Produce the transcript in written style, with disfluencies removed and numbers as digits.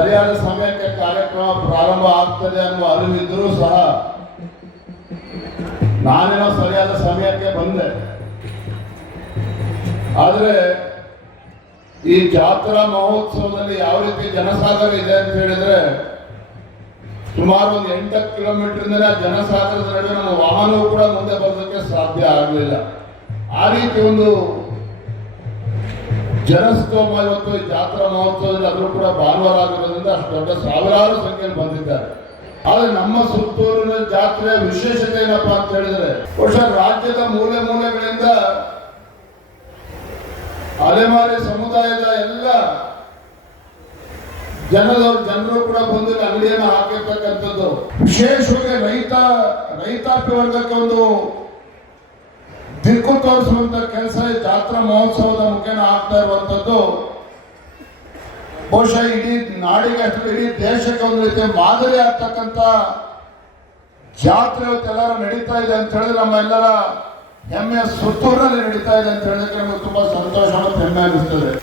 ಸರಿಯಾದ ಸಮಯಕ್ಕೆ ಕಾರ್ಯಕ್ರಮ ಪ್ರಾರಂಭ ಆಗ್ತದೆ ಅನ್ನುವ ಅರಿವಿದ್ರೂ ಸಹ ನಾನೇನೋ ಸರಿಯಾದ ಸಮಯಕ್ಕೆ ಬಂದೆ. ಆದರೆ ಈ ಜಾತ್ರಾ ಮಹೋತ್ಸವದಲ್ಲಿ ಯಾವ ರೀತಿ ಜನಸಾಗರ ಇದೆ ಅಂತ ಹೇಳಿದ್ರೆ ಸುಮಾರು ಒಂದು 8 ಕಿಲೋಮೀಟರ್ನಿಂದ ಜನಸಾಗರದ ನಡುವೆ ನಮ್ಮ ವಾಹನವೂ ಕೂಡ ಮುಂದೆ ಬರೋದಕ್ಕೆ ಸಾಧ್ಯ ಆಗಲಿಲ್ಲ. ಆ ರೀತಿ ಒಂದು ಜನಸ್ತೋಮ ಇವತ್ತು ಜಾತ್ರಾ ಮಹೋತ್ಸವದಲ್ಲಿ ಅದನ್ನು ಕೂಡ ಭಾನುವಾರ ಆಗಿರೋದ್ರಿಂದ ಅಷ್ಟು ದೊಡ್ಡ ಸಾವಿರಾರು ಸಂಖ್ಯೆಯಲ್ಲಿ ಬಂದಿದ್ದಾರೆ. ಆದರೆ ನಮ್ಮ ಸುತ್ತೂರಿನ ಜಾತ್ರೆಯ ವಿಶೇಷತೆ ಏನಪ್ಪಾ ಅಂತ ಹೇಳಿದ್ರೆ ಬಹುಶಃ ರಾಜ್ಯದ ಮೂಲೆ ಮೂಲೆಗಳಿಂದ ಅಲೆಮಾರಿ ಸಮುದಾಯದ ಎಲ್ಲ ಜನರು ಕೂಡ ಬಂದು ಅಂಗಡಿಯನ್ನು ಹಾಕಿರ್ತಕ್ಕಂಥದ್ದು. ವಿಶೇಷವಾಗಿ ರೈತಾಪಿ ವರ್ಗಕ್ಕೆ ಒಂದು ದಿಕ್ಕು ತೋರಿಸುವಂತ ಕೆಲಸ ಜಾತ್ರಾ ಮಹೋತ್ಸವದ ಮುಖೇನ ಆಗ್ತಾ ಇರುವಂತದ್ದು ಬಹುಶಃ ಇಡೀ ನಾಡಿಗೆ ಅಷ್ಟು ಇಡೀ ದೇಶಕ್ಕೆ ಒಂದು ರೀತಿಯ ಮಾದರಿ ಆಗ್ತಕ್ಕಂಥ ಜಾತ್ರೆ ಇವತ್ತೆಲ್ಲರೂ ನಡೀತಾ ಇದೆ ಅಂತ ಹೇಳಿದ್ರೆ ನಮ್ಮೆಲ್ಲರ ಹೆಮ್ಮೆಯ ಸುತ್ತೂರಲ್ಲಿ ನಡೀತಾ ಇದೆ ಅಂತ ಹೇಳೋದಕ್ಕೆ ನಮಗೆ ತುಂಬಾ ಸಂತೋಷ ಮತ್ತು ಹೆಮ್ಮೆ ಅನಿಸ್ತದೆ.